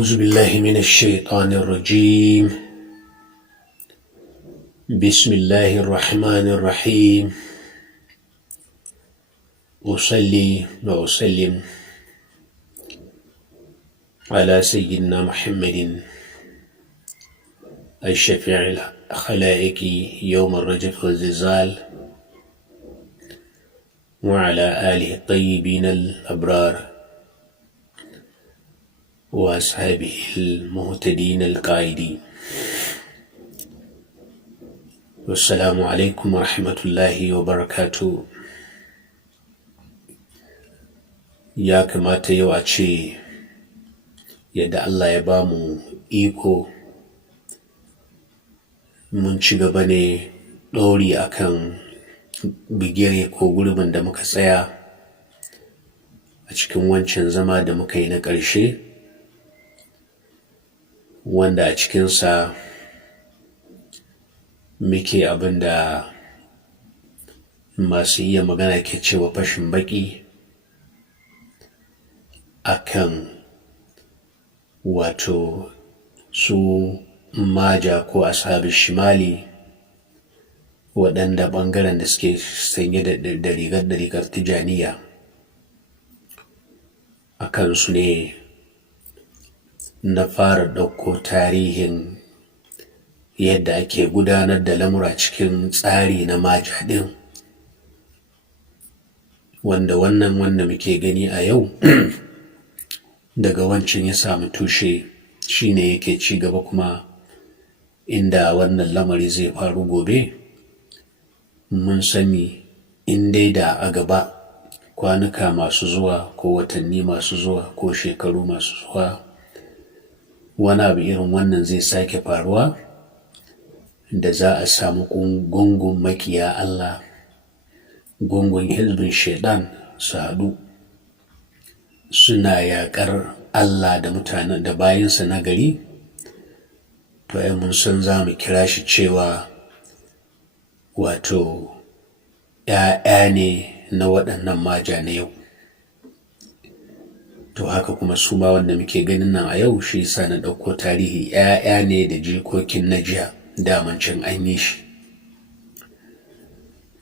أعوذ بالله من الشيطان الرجيم. بسم الله الرحمن الرحيم. أصلي وأسلم على سيدنا محمد الشفيع الخلائق يوم الرجف والزلزال وعلى آله الطيبين الأبرار وأصحابه المهتدين القائدين. والسلام عليكم ورحمة الله وبركاته. Ya kamata yau a ce yadda Allah ya ba mu iko mun ci gaba ne ɗori akan bigire ko gurbin da muka tsaya a cikin wancan zama da muka yi na ƙarshe, wanda a cikinsa muke abin da masu iya magana ke cewa fashin baƙi akan wato su maja ko ashabi shimali, waɗanda ɓangaren da suke sanye da rigar tijaniya. A kansu ne na fara ɗauko tarihin yadda ake gudanar da lamura cikin tsari na maja ɗin, wanda muke gani a yau daga wancan ya samu tushe, shine yake ci gaba kuma inda wannan lamari zai faru gobe. Mun sani in dai da a gaba kwanuka masu zuwa ko watanni masu zuwa ko shekaru masu zuwa wani abu irin wannan zai sake faruwa, da za a samu gungun makiya Allah, gungun hizbin shaidan su haɗu suna yaƙar Allah da mutanen da bayinsa na gari. To ai mun san za mu kira shi cewa wato ‘ya'ya ne na waɗannan maja na yau. To haka kuma su ma wanda muke ganin nan a yau, shi yasa na ɗauko tarihi ‘ya'ya ne da jikokin na jiya, damancin an yi shi.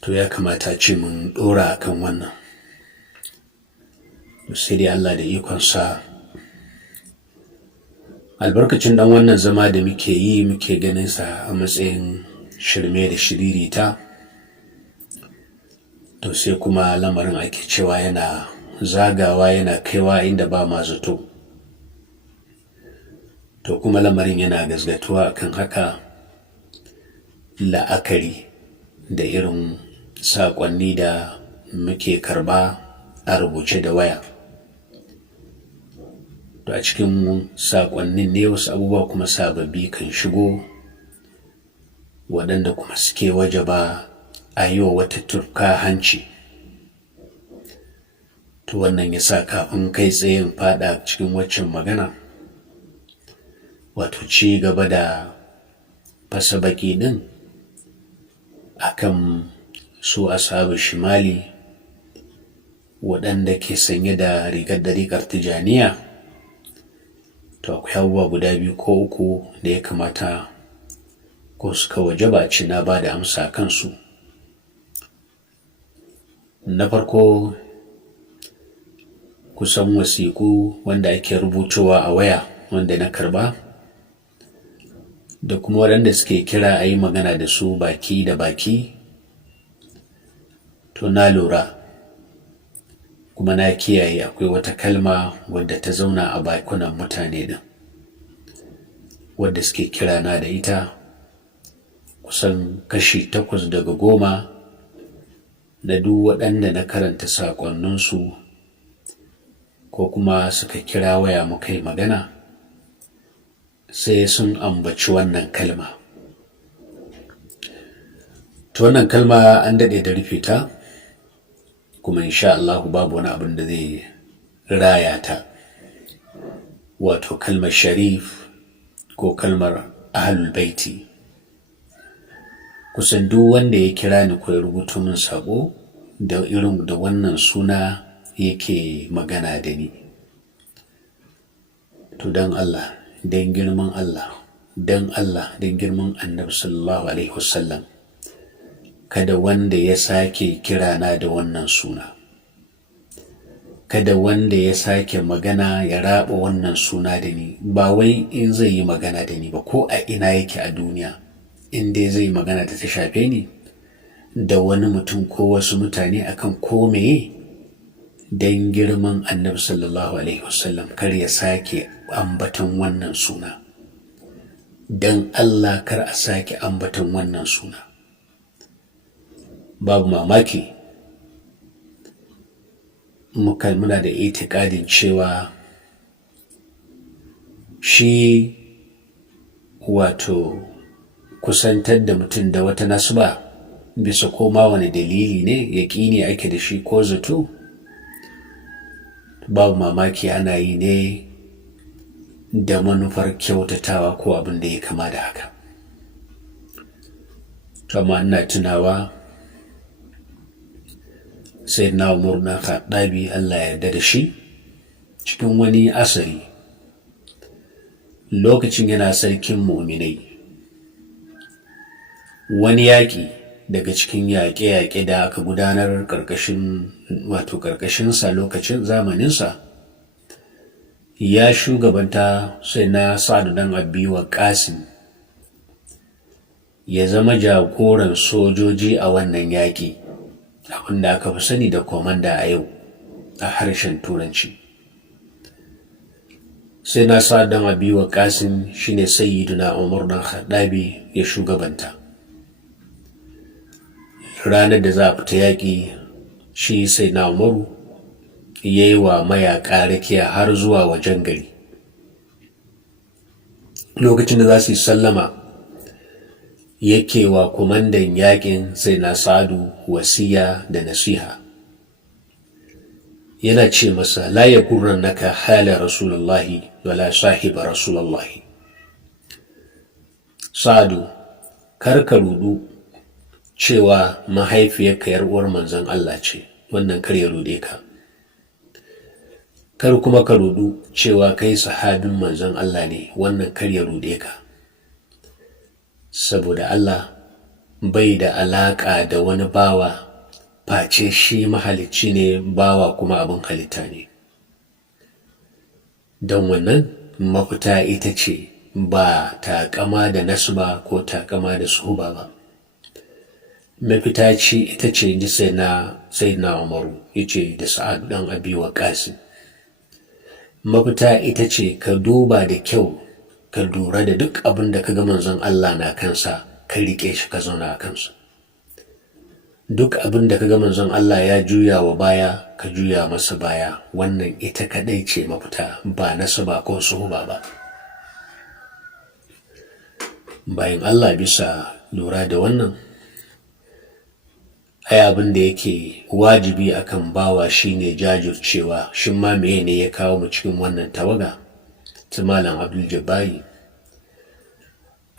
To ya kamata ce mun ɗora akan wannan. Sai dai Allah da ikonsa, albarkacin ɗan wannan zama da muke yi muke ganin sa a matsayin shirme da shiririta, to sai kuma lamarin ake cewa yana zagawa yana kaiwa inda ba ma zato. To kuma lamarin yana gazgatuwa akan haka, la'akari da irin saƙonni da muke karɓa a rubuce da waya. To a cikin saƙonnin ne wasu abubuwa kuma sababbi kan shigo, waɗanda kuma suke wajaba a yi wa wata turka hanci. To wannan ya sa kafin kai tsayin faɗa cikin waccan magana, wato ci gaba da fasa baƙi ɗin akan su ashabu shimali, waɗanda ke sanye da rigar tijaniya. To akwai abubuwa guda biyu ko uku da ya kamata ko suka wajaba a ce na ba da amsa kansu. Na farko, kusan wasiƙu wanda ake rubutowa a waya wanda na karba, da kuma waɗanda suke kira a yi magana da su baki da baki. To na lura kuma na kiyaye akwai wata kalma wadda ta zauna a bakunan mutane din, wadda suke kira na da ita. Kusan kashi 8 daga 10 na duk waɗanda na karanta saƙonninsu ko kuma suka kira waya muka yi magana, sai sun ambaci wannan kalma. To wannan kalma an daɗe da rufe ta, kuma insha Allah babu wani abin da zai raya ta. Wato kalmar sharif ko kalmar ahlul baiti. Kusan duk wanda ya kira ni ko ya rubuto min sako da irin da wannan suna yake magana da ni. to dan Allah, dan girman Allah, dan girman annabi sallallahu alaihi wasallam, kada wanda ya sake kirana da wannan suna, kada wanda ya sake magana ya raba wannan suna da ni, ba wai in zai yi magana da ni ba, ko a ina yake a duniya, in dai zai magana da ta shafe ni da wani mutum ko wasu mutane akan ko meye, dan girman annabi sallallahu alaihi wasallam kar ya sake ambaton wannan suna, dan Allah kar a sake ambaton wannan suna. Babu mamaki muna da itikadin cewa shi wato kusantar da mutum da wata nasba bisa koma wani dalili ne, yaƙini ake da shi ko zato, babu mamaki ana yi ne da manufar kyautatawa ko abin da ya kama da haka. Amma ina tunawa sayyidina Umar na Khattabi, Allah ya yarda da shi, cikin wani asari lokacin yana sarkin mu'minai, wani yaƙi daga cikin yaƙe-yaƙe da aka gudanar ƙarƙashinsa lokacin zamaninsa, ya shugabanta sai na Sa'ad dan Abi Waqqas ya zama jagoran sojoji a wannan yaƙi, abinda aka fi sani da komanda a yau a harshen turanci. Sai na Sa'ad dan Abi Waqqas shine sayyiduna Umar dan Khattabi ya shugabanta. Ranar da za a fita yaƙi, shi sai na Umaru ya yi wa mayaƙa rakiya har zuwa wajen gari. Lokacin da za su yi sallama, yake wa kumandan yaƙin sai na Sa'adu wasiya da nasiha, yana ce masa, la ya gurrannaka hala rasulullahi wala sahiba rasulullahi. Sa'adu, kar ka rudu cewa mahaifiyarka yar uwar manzon Allah ce, wannan kar ya rude ka. Kar kuma ka rudu cewa kai sahabin manzon Allah ne, wannan kar ya rude ka. Saboda Allah bai da alaka da wani bawa face shi mahalicci ne, bawa kuma abin halitta ne. Don wannan mafita ita ce ba taƙama da nasba ko taƙama da suhuba ba. Mafita ce ita ce ji sayyidina Umaru yace da Sa'ad dan Abi Waqqas, mafita ita ce ka duba da kyau, ka lura da duk abin da kaga manzon Allah na kansa, ka rike shi ka zauna a kansa. Duk abin da kaga manzon Allah ya juya wa baya, ka juya masa baya. Wannan ita kadai ce mafita, ba nasaba ko suhuba ba. Bayan Allah, bisa lura da wannan, ai abin da yake wajibi akan bawa shine jajircewa. Shin ma meye ne ya kawo mu cikin wannan tawaga ta malam Abduljabbar?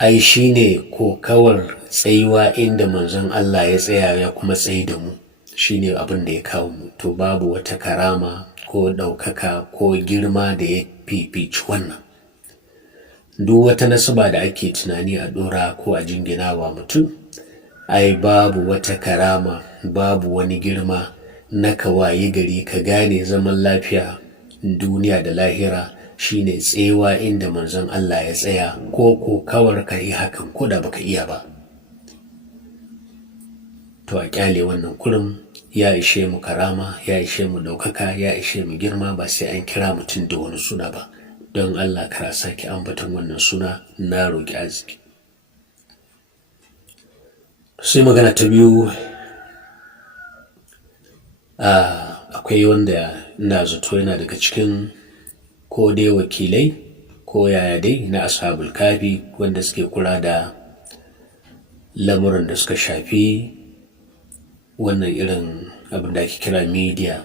Ai shine kokawar tsayuwa inda manzon Allah ya tsaya ya kuma tsaye da mu, shine abin da ya kawo mu. To babu wata karama ko ɗaukaka ko girma da ya fifici wannan. Duk wata nasaba da ake tunani a ɗora ko a jingina wa mutum, ai babu wata karama, babu wani girma na ka wayi gari ka gane zaman lafiya duniya da lahira shine tsewa inda manzon Allah ya tsaya, ko kawar ka yi hakan ko da baka iya ba. To a kyale wannan kurum ya ishe mu karama, ya ishe mu ɗaukaka, ya ishe mu girma, ba sai an kira mutum da wani suna ba. Don Allah kar a sake ambaton wannan suna, na roƙi arziki. Sai magana ta biyu, akwai wanda ina zato yana daga cikin ko dai wakilai ko yaya dai na ashabul kafi, wanda suke kula da lamuran da suka shafi wannan irin abin da ake kira media.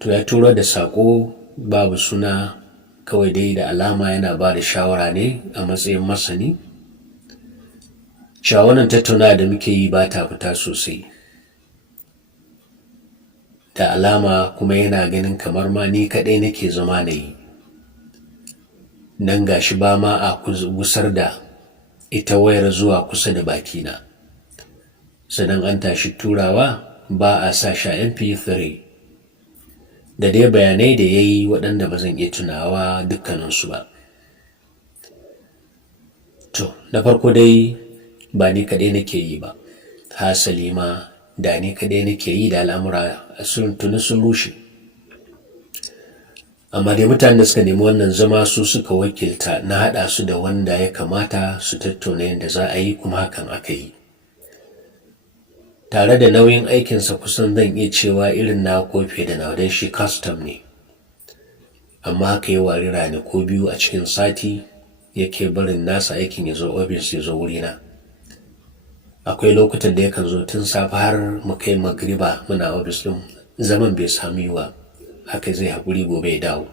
To ya turo da saƙo, babu suna, kawai dai da alama yana ba da shawara ne a matsayin masani. Cewa wannan tattaunawa da muke yi ba ta fita sosai, da alama kuma yana ganin kamar ma ni kaɗai nake zama na yi, nan gashi ba ma a gusar da ita wayar zuwa kusa da bakina, sannan an tashi turawa ba a sa shi a mp3 da dai bayanai da ya yi waɗanda ba zan iya tunawa dukkaninsu ba. To, na farko dai ba ni kaɗai nake yi ba, hasali ma da ni kaɗai nake yi da al'amura sun tuni sun rushe. Amma dai mutanen da suka nemi wannan zama su suka wakilta na haɗa su da wanda ya kamata su tattauna yadda za a yi, kuma hakan aka yi. Tare da nauyin aikinsa kusan zan iya cewa irin na kofe da na don shi custom ne, amma haka yi wari ranaku 2 a cikin sati yake barin nasa aikin ya zo ofis ya zo wurina. Akwai lokutan da yakan zo tun safe har mu kai magriba muna ofis ɗin, zaman bai sami wa haka zai haƙuri gobe ya dawo.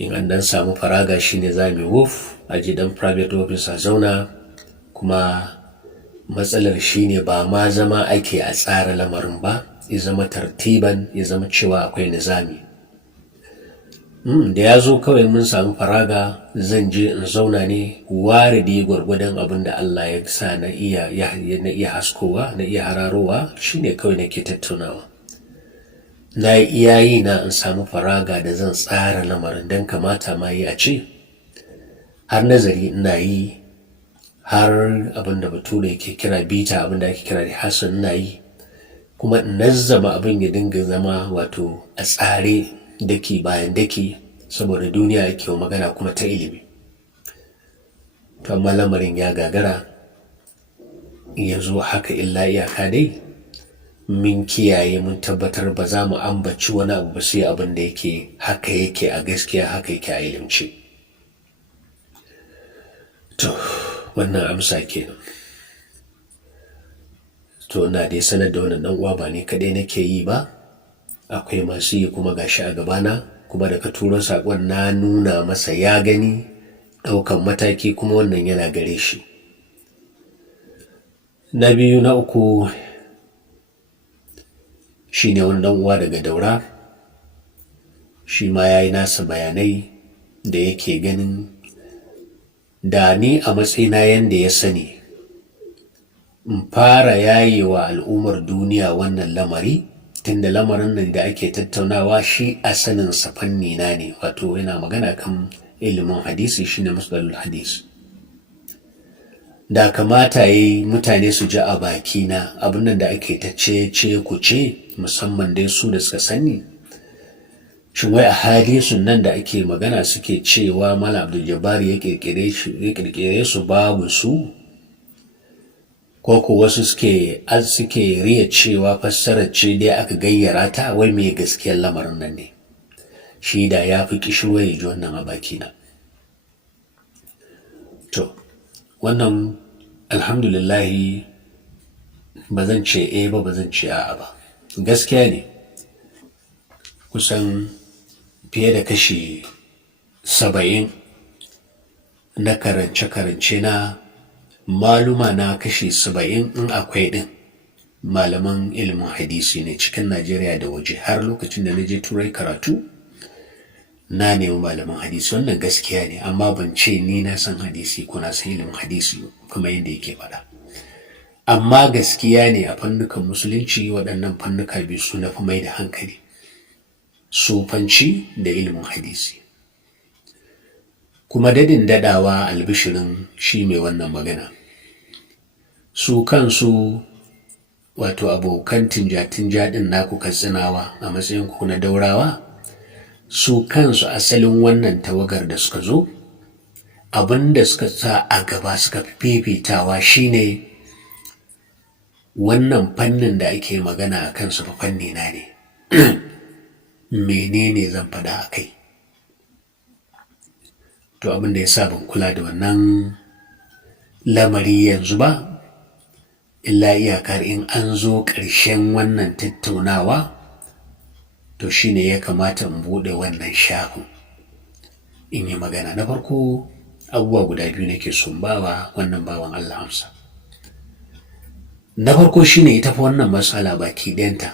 In an dan samu faraga shine za mu wuf a ji dan private office a zauna, kuma matsalar shine ba ma zama ake a tsara lamarin ba, ya zama tartiban, ya zama cewa akwai nizami. Da ya zo kawai mun samu faraga zan je in zauna ne waridi gwargwadon abin da Allah ya sa na iya haskowa, na iya hararowa, shine kawai nake tattaunawa. Na yi na in samu faraga da zan tsara lamarin, don kamata ma yi a ce har nazari ina yi, har abin da bature yake kira bita, abin da ake kira rehearsal ina yi, kuma in nazzama abin ya dinga zama wato a tsare daki bayan daki, saboda duniya ake wa magana kuma ta ilimi. To amma lamarin ya gagara, ya zo haka illa iyaka dai min kiyaye, mun tabbatar ba za mu ambaci wani abu ba sai abin da yake haka yake a gaskiya, haka yake a ilimce. To wannan amsa kenan. To ina dai sanar da wannan dan uwa ba ni kadai nake yi ba, akwai masu yi kuma gashi a gabana, kuma da ka turo saƙon na nuna masa ya gani, ɗaukan mataki kuma wannan yana gare shi. Na biyu na uku shine wani dan uwa daga Daura, shi ma yayi nasa bayanai da yake ganin da ni a matsayina yanda ya sani in fara yayewa al'ummar duniya wannan lamari, tunda lamarin nan da ake tattaunawa shi a sanin sa fanni na ne, wato yana magana kan ilimin hadisi, shine musdalul hadis. Da kamata yi mutane su ji a bakina abin nan da ake ta ce ku ce, musamman dai su da suka sani, shin wai a hadisun nan da ake magana suke cewa malam Abduljabbar ya kirkire su babu su, ko ko wasu suke riya cewa fassarar ce dai aka gayyara ta, wai mai gaskiyar lamarin nan ne? Shi da ya fi kishirwa ya ji wannan a bakina. To wannan alhamdulillahi ba zan ce ba zan ce a'a ba, gaskiya ne kusan fiye da kashi 70 na karance na maluma na kashi 70 in akwai din malaman ilimin hadisi ne cikin Najeriya da waje. Har lokacin da na je Turai karatu na nemi malaman hadisi, wannan gaskiya ne, amma ban ce ni na san hadisi ko na san ilimin hadisi kuma yadda yake faɗa. Amma gaskiya ne a fannukan musulunci waɗannan fannuka biyu su na fi mai da hankali, sufanci da ilimin hadisi. Kuma dadin dadawa albishirin shi mai wannan magana, su kansu wato abokan tinja din naku Katsinawa a matsayin ku na Daurawa, su kansu asalin wannan tawagar da suka zo, abin da suka sa a gaba suka fifitawa shine wannan fannin da ake magana a kansu fa fanni na ne. Menene zan faɗa a kai? To abin da ya sa ban kula da wannan lamari yanzu ba, illa iyakar in an zo ƙarshen wannan tattaunawa, to shine ya kamata in buɗe wannan shafin in yi magana. Na farko abubuwa guda biyu nake son bawa wannan bawan Allah amsa. Na farko shine ita fa wannan matsala baki ɗayanta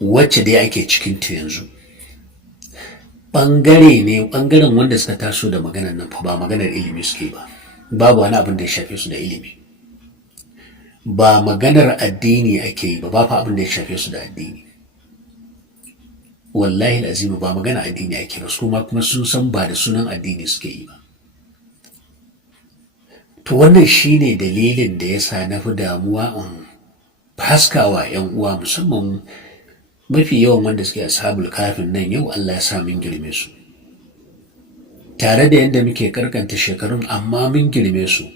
wacce dai ake cikinta yanzu, ɓangare ne, ɓangaren wanda suka taso da maganar nan fa ba maganar ilimi suke ba, babu wani abin da ya shafe su da ilimi, ba maganar addini ake yi ba fa abin da ya shafe su da addini. Wallahi azimu ba magana addini ake ba, su ma kuma sun san ba da sunan addini suke yi ba. To wannan shine dalilin da yasa na fi damuwa in haskawa 'yan uwa, musamman mafi yawan wanda suke ashabul kafin nan yau Allah ya sa mun girme su, tare da yadda muke karkanta shekarun amma mun girme su,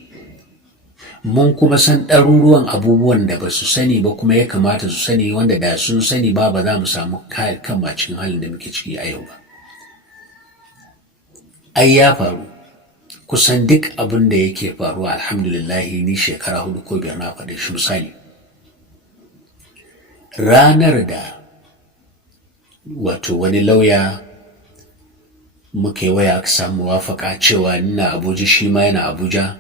mun kuma san ɗaruruwan abubuwan da ba su sani ba kuma ya kamata su sani, wanda da sun sani ba za mu samu kan cikin halin da muke ciki a yau ba. Ai ya faru kusan duk abin da yake faruwa alhamdulillahi ni shekara 4 ko 5 na faɗi shi. Misali, ranar da wato wani lauya muka yi waya aka samu wafaka cewa ina Abuja shi ma yana Abuja,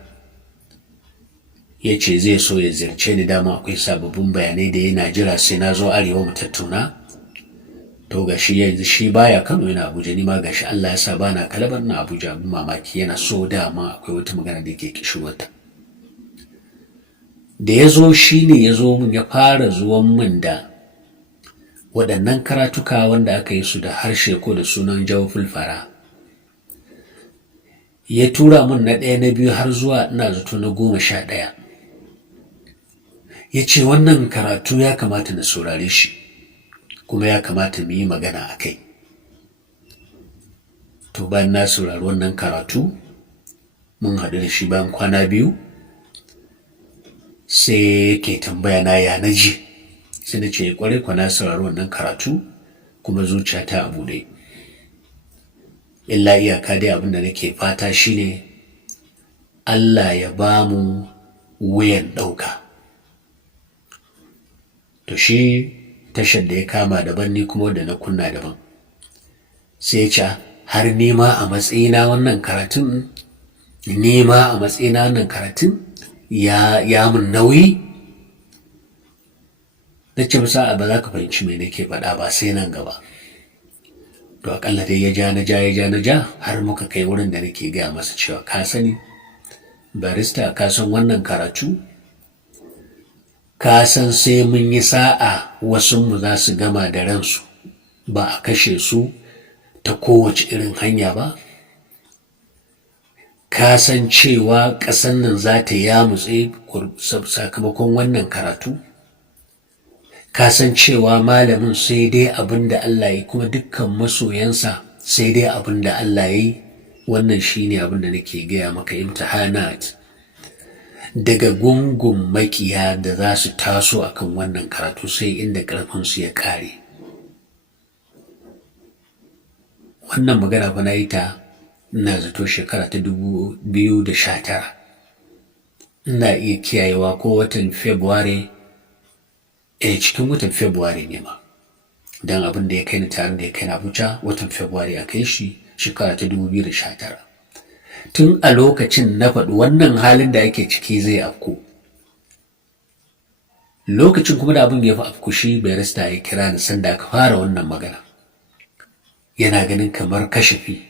ya ce zai so ya ziyarce ni, dama akwai sababbin bayanai da yana jira sai na zo arewa mu tattauna. To gashi yanzu shi baya Kano yana Abuja, ni ma gashi Allah ya sa bana Kalabar na Abuja. Abin mamaki, yana so dama akwai wata magana da yake kishirwata. Da ya zo shi ne ya zo mun ya fara zuwan mun da waɗannan karatuka wanda aka yi su da harshe ko da sunan jawful fara, ya tura mun na 1 na 2 har zuwa ina zato na 11. Ya ce wannan karatu ya kamata na saurare shi kuma ya kamata mu yi magana a kai. To bayan na saurari wannan karatu mun haɗu da shi bayan kwana 2, sai yake tambaya na ya naji, sai na ce kwarai kwa na saurari wannan karatu kuma zuciyata a buɗe, illa iyaka dai abin da nake fata shine Allah ya ba mu wuyan ɗauka. To shi tashar da ya kama daban, ni kuma da na kunna daban. Sai ya ce har nema a matsayina wannan karatun, ya mun nauyi. Na ce masa ba za ka fahimci me nake faɗa ba sai nan gaba. To akalla dai ya ja na ja har muka kai wurin da nake gaya masa cewa ka sani barista, ka san wannan karatu, ka san sai mun yi sa'a wasunmu za su gama da ransu ba a kashe su ta kowace irin hanya ba, ka san cewa ƙasan nan za ta yamutse sakamakon wannan karatu, ka san cewa malamin sai dai abin da Allah ya yi, kuma dukkan masoyansa sai dai abin da Allah ya yi. Wannan shine abin da nake gaya maka, imtihanat daga gungun makiya da za su taso akan wannan karatu sai inda ƙarfinsu ya ƙare. Wannan magana fa na yi ta ina zato shekara ta 2019, ina iya kiyayewa ko watan February, cikin watan February ne ma, don abin da ya kai ni taron da ya kai na Abuja watan February a kai shi, shekara ta 2019. Tun a lokacin na faɗi wannan halin da ake ciki zai afku. Lokacin kuma da abin ya fi afku, shi barista ya kira ni sanda aka fara wannan magana, yana ganin kamar kashafi.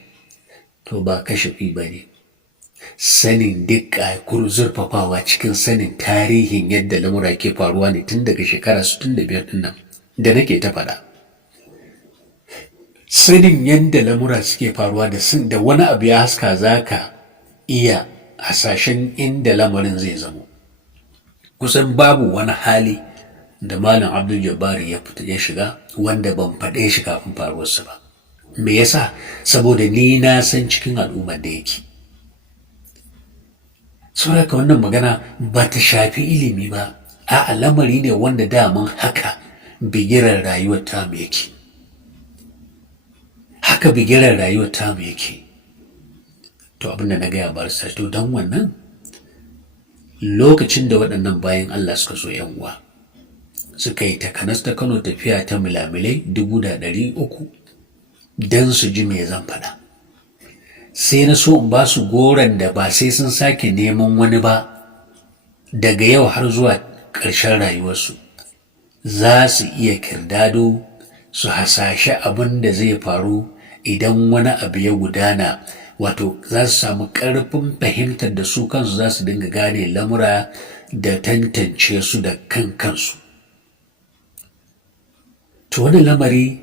To ba kashafi ba ne, sanin dukka zurfafawa cikin sanin tarihin yadda lamura ke faruwa ne tun daga shekara 65 ɗin nan da nake ta faɗa. Sanin yadda lamura suke faruwa da wani abu ya haska za ka iya hasashen inda lamarin zai zamo. Kusan babu wani hali da malam Abduljabbar ya shiga wanda ban faɗe shi kafin faruwarsa ba. Me yasa? Saboda ni na san cikin al'ummar da yake. Saboda wannan magana ba ta shafi ilimi ba, a'a lamari ne wanda daman haka bigiran rayuwar tamu yake. Haka bigiran rayuwar tamu yake. To abin da na gaya barsa, to don wannan lokacin da waɗannan bayan Allah suka zo yan uwa, suka yi takanas ta Kano tafiya ta milamilai 300,000 don su ji me zan faɗa, sai na so in ba su goron da ba sai sun sake neman wani ba daga yau har zuwa ƙarshen rayuwarsu. Za su iya kirdado su hasashe abin da zai faru idan wani abu ya gudana, wato za su samu ƙarfin fahimtar da su kansu za su dinga gane lamura da tantance su da kansu. To wani lamari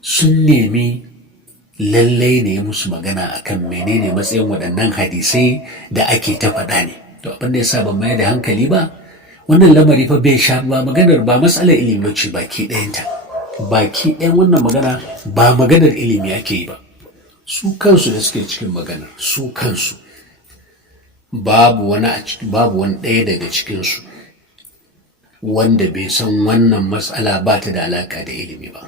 sun nemi lallai ne musu magana akan menene matsayin waɗannan hadisai da ake ta faɗa ne. To abin da ya sa ban mai da hankali ba, wannan lamari fa bai sha ba maganar ba matsalar ilimi ce baki ɗayanta. Baki ɗayan wannan magana ba maganar ilimi ake yi ba. Su kansu da suke cikin maganar, su kansu babu wani ɗaya daga cikinsu wanda bai san wannan matsala ba ta da alaƙa da ilimi ba.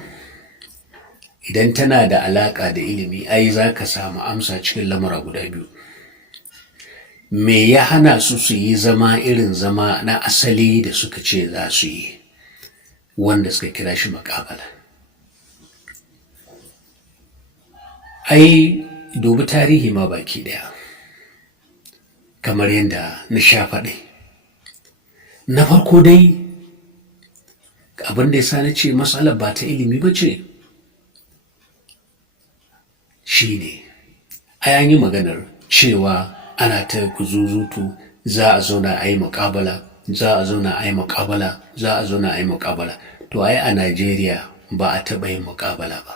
Idan tana da alaƙa da ilimi, ai za ka samu amsa cikin lamura guda biyu. Me ya hana su yi zama irin zama na asali da suka ce za su yi, wanda suka kira shi muƙabala? Ai dubi tarihi ma baki ɗaya, kamar yadda na sha faɗi. Na farko dai abin da ya sa na ce matsalar ba ta ilimi ba ce, shi ne an yi maganar cewa ana ta kuzuzutu, za a zauna a yi muƙabala, za a zauna a yi muƙabala, za a zauna a yi muƙabala. To ai a Najeriya ba a taɓa yin muƙabala ba.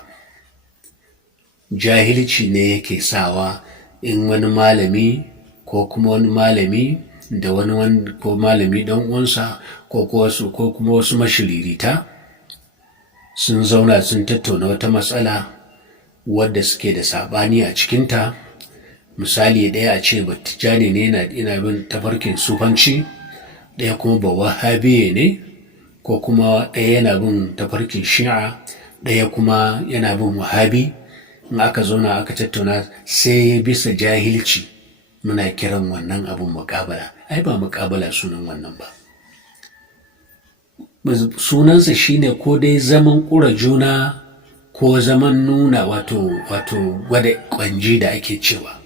Jahilci ne yake sawa in wani malami ko kuma wani malami da wani ko malami dan uwansa ko kuma wasu mashiririta sun zauna sun tattauna wata matsala wadda suke da saɓani a cikinta. Misali ɗaya a ce Tijjani ne yana bin tafarkin sufanci, ɗaya kuma ba wahabiye ne, ko kuma ɗaya yana bin tafarkin shi'a, ɗaya kuma yana bin wahabi. In aka zauna aka tattauna sai bisa jahilci muna kiran wannan abun muƙabala. Ai ba muƙabala sunan wannan ba. Sunansa shine ko dai zaman ƙura juna ko zaman nuna wato gwada ƙwanji da ake cewa,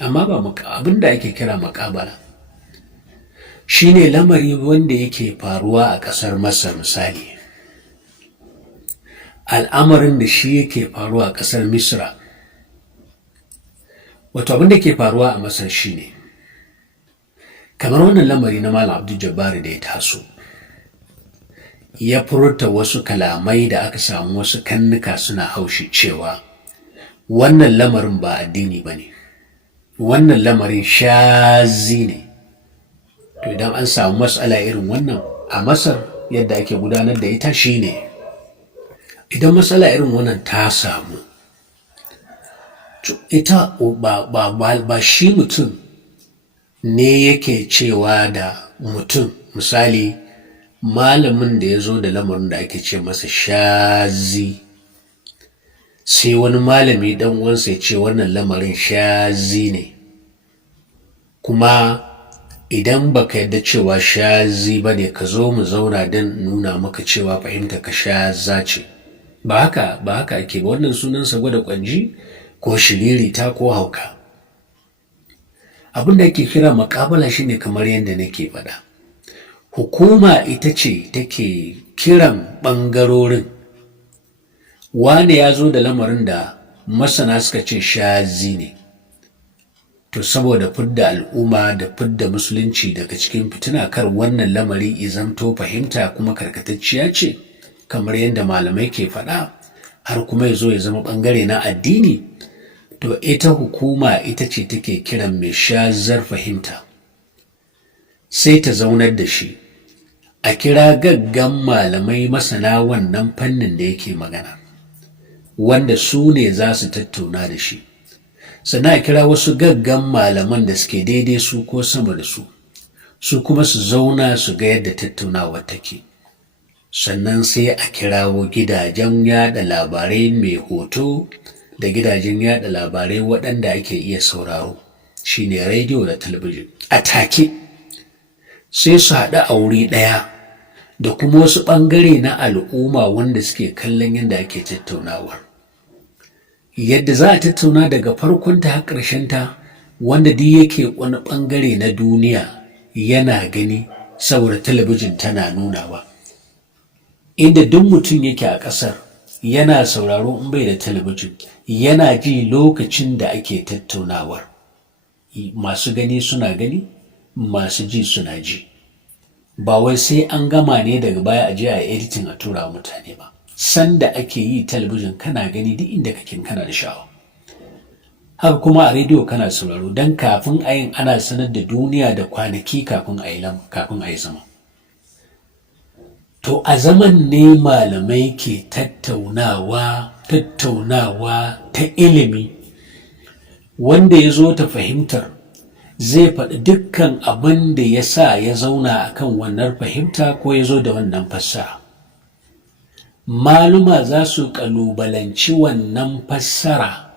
amma ba abin da ake kira muƙabala shine lamari wanda yake faruwa a ƙasar Masar. Misali, al'amarin da shi yake faruwa a ƙasar Misra. Wato abin da ke faruwa a Masar shine kamar wannan lamari na malam Abduljabbar da ya taso, ya furta wasu kalamai da aka samu wasu kannuka suna haushi cewa wannan lamarin ba addini ba ne, wannan lamarin shazi ne. To idan an samu matsala irin wannan a Masar, yadda ake gudanar da ita shine idan matsala irin wannan ta samu, ita ba shi mutum ne yake cewa da mutum, misali malamin da ya zo da lamarin da ake ce masa shazi, sai wani malami dan uwansa ya ce wannan lamarin shazi ne, kuma idan baka yadda cewa shazi ba ne, ka zo mu zauna don nuna maka cewa fahimta ka shaza ce. Ba haka ake ba. Wannan sunansa gwada ƙwanji ko shiririta ko hauka. Abin da ake kira muƙabala shine kamar yadda nake faɗa, hukuma ita ce take kiran ɓangarorin. Wane ya zo da lamarin da masana suka ce shazi ne, to saboda fidda al'umma da fidda musulunci daga cikin fitina, kar wannan lamari izamto fahimta kuma karkatacciya ce kamar yadda malamai ke faɗa, har kuma ya zo ya zama ɓangare na addini, to ita hukuma ita ce take kiran mai shazar fahimta, sai ta zaunar da shi, a kira gaggan malamai masana wannan fannin da yake magana, wanda su ne za su tattauna da shi. Sannan a kira wasu gaggan malaman da suke daidai su ko sama da su kuma su zauna su ga yadda tattaunawa take. Sannan sai a kirawo gidajen yada labarai mai hoto da gidajen yada labarai waɗanda ake iya sauraro, shine rediyo da talabijin, a take sai su haɗu a wuri ɗaya da kuma wasu ɓangare na al'umma wanda suke kallon yadda ake tattaunawar, yadda za a tattauna daga farkonta har ƙarshenta, wanda duk yake wani ɓangare na duniya yana gani saboda talabijin tana nunawa, inda duk mutum yake a ƙasar yana sauraro in bai da talabijin yana ji lokacin da ake tattaunawar, masu gani suna gani, masu ji suna ji. Ba wai sai an gama ne daga baya a je a editing a tura mutane ba. Sanda ake yi talabijin kana gani duk inda kake kana da sha'awa. Haka kuma a rediyo kana sauraro, don kafin a yin ana sanar da duniya da kwanaki kafin a yi zama. To a zaman ne malamai ke tattaunawa ta ilimi, wanda ya zo ta fahimtar zai faɗi dukkan abin da ya sa ya zauna a kan wannan fahimta ko ya zo da wannan fassara. Maluma za su ƙalubalanci wannan fassara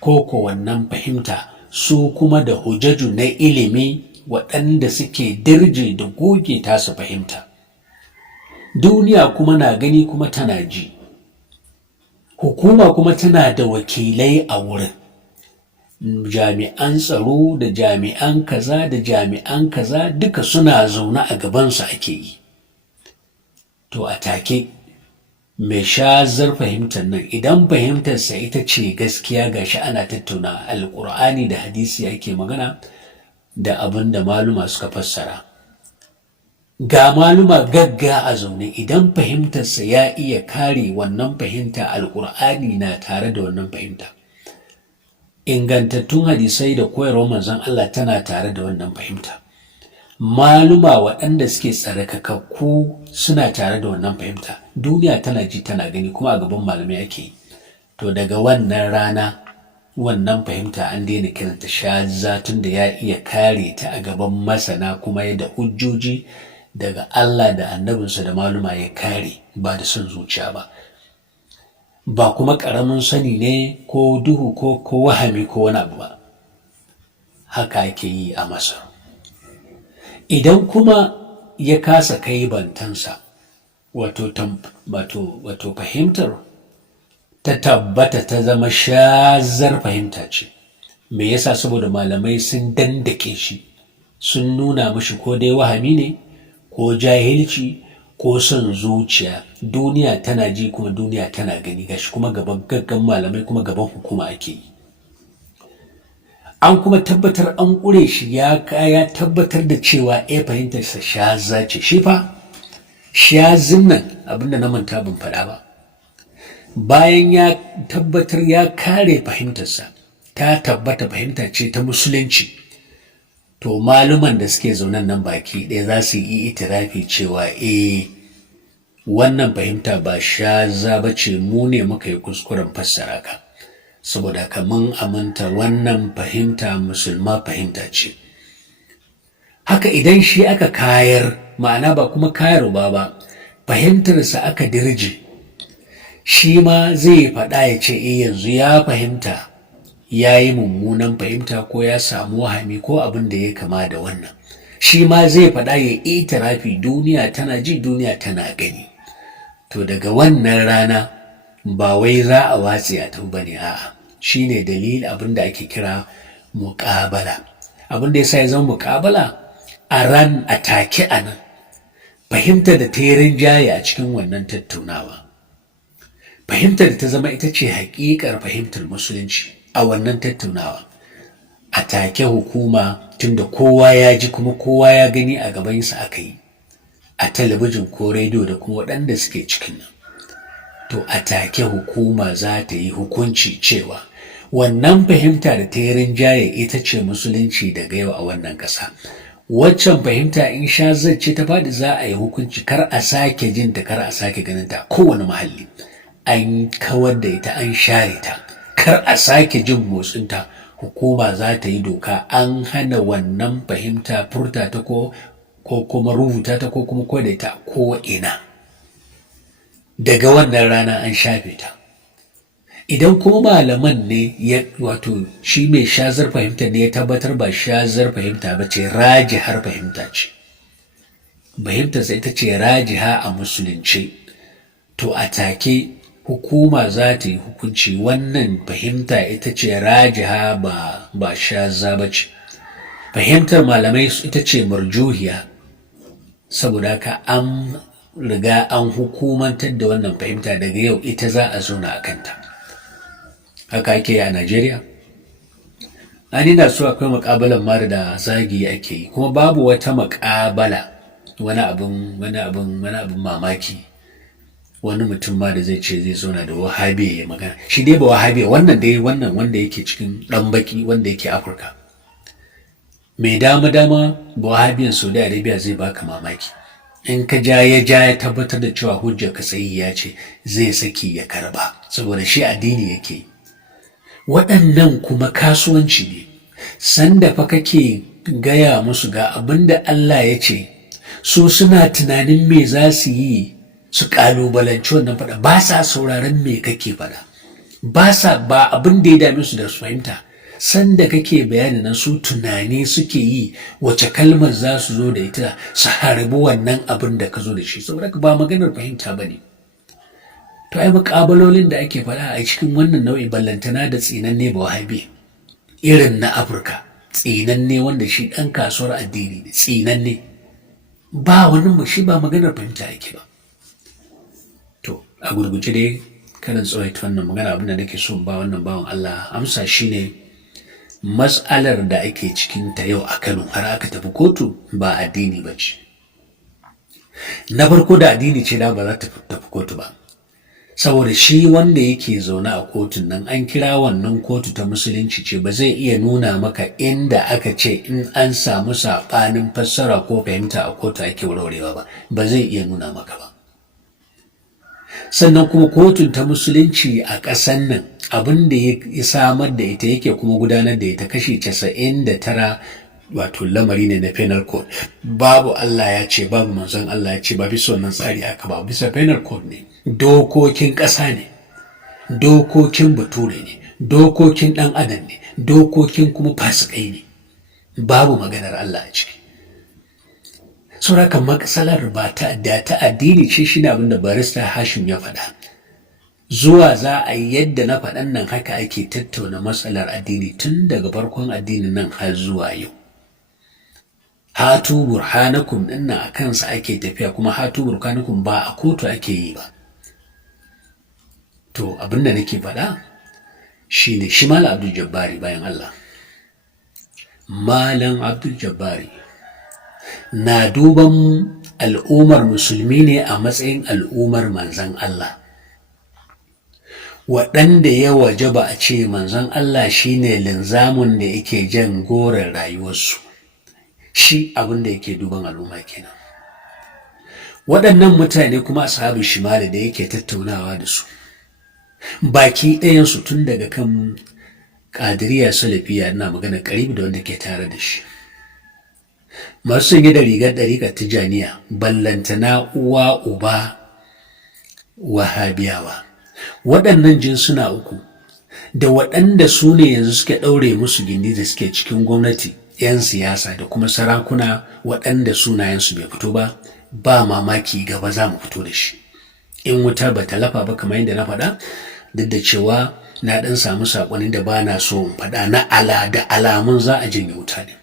ko wannan fahimta, su kuma da hujjaju na ilimi waɗanda suke dirje da goge tasu fahimta. Duniya kuma na gani kuma tana ji. Hukuma kuma tana da wakilai a wurin. Jami'an tsaro da jami'an kaza da jami'an kaza duka suna zaune a gabansu ake yi. To a take mai shazar fahimtar nan, idan fahimtarsa ita ce gaskiya, gashi ana tattauna alƙur'ani da hadisi ake magana da abin da maluma suka fassara. Ga maluma gagga a zaune, idan fahimtarsa ya iya kare wannan fahimta, alƙur'ani na tare da wannan fahimta. Ingantattun hadisai da koyarwar manzon Allah tana tare da wannan fahimta. Maluma waɗanda suke tsarkakakku suna tare da wannan fahimta. Duniya tana ji tana gani kuma a gaban malamai ake yi. To daga wannan rana wannan fahimta an daina kiranta shazza, tun da ya iya kare ta a gaban masana kuma da hujjoji daga Allah da annabinsa da maluma ya kare, ba da son zuciya ba. Ba kuma ƙaramin sani ne ko duhu ko wahami ko wani abu ba. Haka ake yi a Masar. Idan kuma ya kasa kai bantansa, wato fahimtar ta tabbata ta zama shazar fahimta ce. Me yasa? Saboda malamai sun dandake shi, sun nuna mashi ko dai wahami ne ko jahilci ko son zuciya. Duniya tana ji kuma duniya tana gani, gashi kuma gaban gaggan malamai kuma gaban hukuma ake yi. An kuma tabbatar an ƙure shi, ya tabbatar da cewa fahimtarsa shaza ce. Shi fa shazin nan, abinda na manta ban faɗa ba, bayan ya tabbatar ya kare fahimtarsa, ta tabbata fahimta ce ta musulunci, to maluman da suke zaunan nan baki ɗaya za su yi itirafi cewa wannan fahimta ba shaza ba ce, mu ne muka yi kuskuren fassara ka, saboda ka mun aminta wannan fahimta musulma fahimta ce. Haka idan shi aka kayar, ma'ana ba kuma kayarwa ba, fahimtarsa aka dirje, shi ma zai faɗa ya ce yanzu ya fahimta ya yi mummunan fahimta ko ya samu wahami ko abin da ya kama da wannan. Shi ma zai faɗa ya itirafi, duniya tana ji duniya tana gani. To daga wannan rana ba wai za a watse a tau bane, a'a, shine dalili abin da ake kira muƙabala. Abin da yasa ya zama muƙabala, a take a nan fahimtar da ta yi rinjaye a cikin wannan tattaunawa, fahimtar da ta zama ita ce haƙiƙar fahimtar musulunci a wannan tattaunawa, a take hukuma, tunda kowa ya ji kuma kowa ya gani a gabansa aka yi, a talabijin ko rediyo da kuma waɗanda suke cikin nan, to a take hukuma za ta yi hukunci cewa wannan fahimta da ta yi rinjaye ita ce musulunci daga yau a wannan ƙasa. Waccan fahimta in sha ce ta faɗi, za a yi hukunci kar a sake jin ta, kar a sake ganin ta kowane mahalli, an kawar da ita, an share ta, kar a sake jin motsinta. Hukuma za ta yi doka, an hana wannan fahimta furta ta ko kuma rubuta ta ko kuma koda ta ko ina. Daga wannan rana an shafe ta. Idan kuma malaman ne wato shi mai shazar fahimta ne ya tabbatar ba shazar fahimta ba ce, rajihar fahimta ce, fahimtarsa ita ce rajiha a musulunci, to a take hukuma za ta yi hukunci wannan fahimta ita ce rajiha ba shaza ba ce. Fahimtar malamai ita ce marjuhiya, saboda haka an riga an hukumantar da wannan fahimta, daga yau ita za a zauna a kanta. haka ake a Najeriya. Ani na so akwai muƙabalan ma da zagi ake yi, kuma babu wata muƙabala wani abin mamaki wani mutum ma da zai ce zai zauna da wahabi ya magana. Shi dai ba wahabi wannan wanda yake cikin ɗan baki wanda yake Afirka mai dama ba wahabiyan Saudi Arabia zai baka mamaki. In ka ya tabbatar da cewa hujjar ka ya ce zai saki ya karba saboda shi addini yake. Waɗannan kuma kasuwanci ne. Sanda fa kake gaya musu ga abin da Allah ya ce, su suna tunanin me za su yi su ƙalubalanci wannan faɗa, ba sa sauraron me kake faɗa, ba abin da ya dame su da su fahimta. Sanda kake bayani nan su tunani suke yi wace kalmar za su zo da ita su harbi wannan abin da ka zo da shi, saboda ba maganar fahimta ba ne. To ai muƙabalolin da ake faɗa a cikin wannan nau'i ballantana da tsinanne ba wahabi irin na Afirka, tsinanne wanda shi ɗan kasuwar addini ne, tsinanne ba wani shi ba maganar fahimta yake ba. To a gurguje dai karin tsawaita wannan magana, abin da nake so ba wannan bawan Allah amsa shine matsalar da ake cikin ta yau a Kano har aka tafi kotu ba addini ba ce. Na farko da addini ce da ba za ta tafi kotu ba, saboda shi wanda yake zaune a kotun nan an kira wannan kotu ta musulunci ce, ba zai iya nuna maka inda aka ce in an samu saɓanin fassara ko fahimta a kotu ake warwarewa ba zai iya nuna maka ba. Sannan kuma kotun ta musulunci a ƙasan nan abin da ya samar da ita yake kuma gudanar da ita kashi 99 wato lamari ne na penal code. Babu Allah ya ce, babu manzon Allah ya ce, ba bisa wannan tsari aka ba, bisa penal code ne, dokokin ƙasa ne, dokokin bature ne, dokokin ɗan adam ne, dokokin kuma fasikai ne, babu maganar Allah a ciki. Sauraka matsalar ba ta addini ce, shi ne abin da barista Hashim ya faɗa. Zuwa za a yi yadda na faɗan nan haka ake tattauna matsalar addini tun daga farkon addinin nan har zuwa yau. Hatu burhanakum ɗin nan a kansa ake tafiya, kuma hatu burhanakum ba a kotu ake yi ba. To abin da nake faɗa shi ne shi malam Abduljabbar bayan Allah, malam Abduljabbar na duban al'ummar musulmi ne a matsayin al'ummar manzan Allah, waɗanda ya wajaba a ce manzan Allah shine linzamin da yake jan goren rayuwarsu. Shi abin da yake duban al'umma kenan. Waɗannan mutane kuma ashabu shimali da yake tattaunawa da su, baki ɗayansu tun daga kan ƙadiriya salafiya, ina magana ƙaribi da wanda ke tare da shi, masu sanye da rigar ɗariƙar tijaniya, ballantana uwa uba wahabiyawa, waɗannan jinsuna uku da waɗanda su ne yanzu suke ɗaure musu gindi da suke cikin gwamnati, 'yan siyasa da kuma sarakuna waɗanda sunayensu bai fito ba mamaki gaba za mu fito da shi. In wuta ba ta lafa ba kamar yadda na faɗa, duk da cewa na ɗan samu saƙonin da ba na so in faɗa na da alamun za a janye wuta ne.